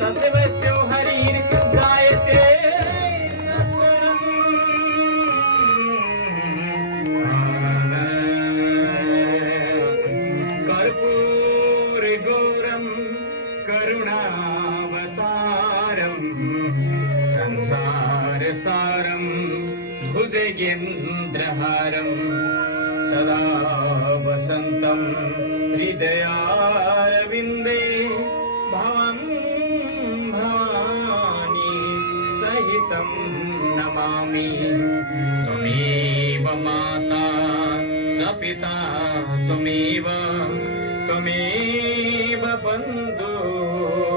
तसे वैश्यो हरीर जायते सत्वरम् कर्पूर गौरम करुणावतारम संसार सारम भुजगेन्द्रहारम सदा वसन्तं हृदयारविन्दे भवं भवानी सहितं नमामि त्वमेव माता च पिता त्वमेव बन्धुश्च